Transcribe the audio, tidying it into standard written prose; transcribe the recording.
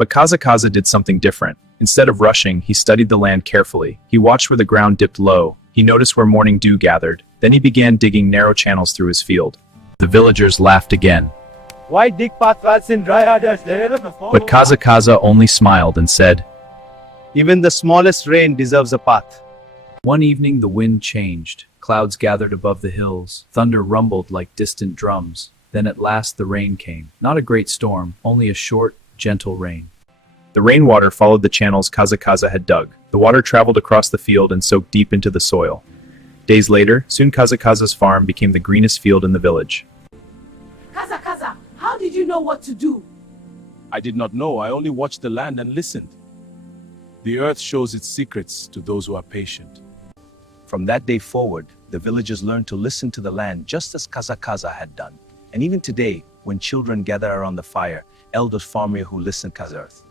But Kazakaza did something different. Instead of rushing, he studied the land carefully. He watched where the ground dipped low. He noticed where morning dew gathered. Then he began digging narrow channels through his field. The villagers laughed again. Why dig pathways in dry areas? But Kazakaza only smiled and said, Even the smallest rain deserves a path. One evening the wind changed. Clouds gathered above the hills. Thunder rumbled like distant drums. Then at last the rain came. Not a great storm, only a short, gentle rain. The rainwater followed the channels Kazakaza had dug. The water traveled across the field and soaked deep into the soil. Days later, soon Kazakaza's farm became the greenest field in the village. Kazakaza, how did you know what to do? I did not know. I only watched the land and listened. The earth shows its secrets to those who are patient. From that day forward, the villagers learned to listen to the land just as Kazakaza had done. And even today, when children gather around the fire, elders farm who listen Kazarth.